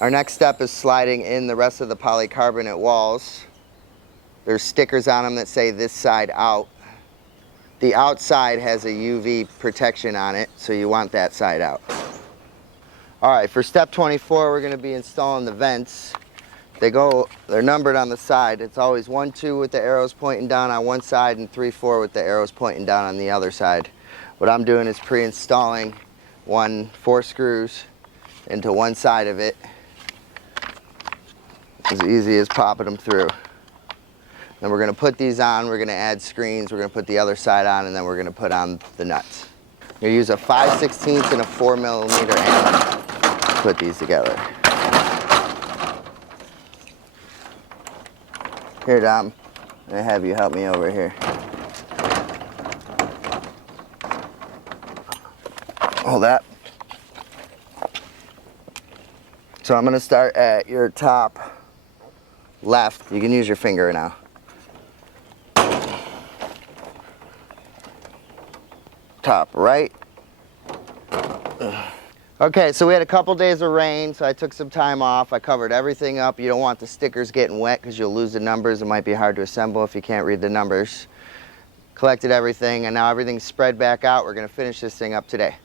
Our next step is sliding in the rest of the polycarbonate walls. There's stickers on them that say this side out. The outside has a UV protection on it, so you want that side out. All right, for step 24, we're gonna be installing the vents. They're numbered on the side. It's always 1, 2 with the arrows pointing down on one side and 3, 4 with the arrows pointing down on the other side. What I'm doing is pre-installing 4 screws into one side of it. As easy as popping them through. Then we're gonna put these on, we're gonna add screens, we're gonna put the other side on, and then we're gonna put on the nuts. We're gonna use a 5/16 and a 4mm Allen to put these together. Here, Dom, I'm gonna have you help me over here. Hold that. So I'm gonna start at your top left. You can use your finger now. Top right. Okay, so we had a couple days of rain, so I took some time off. I covered everything up. You don't want the stickers getting wet because you'll lose the numbers. It might be hard to assemble if you can't read the numbers. Collected everything, and now everything's spread back out. We're gonna finish this thing up today.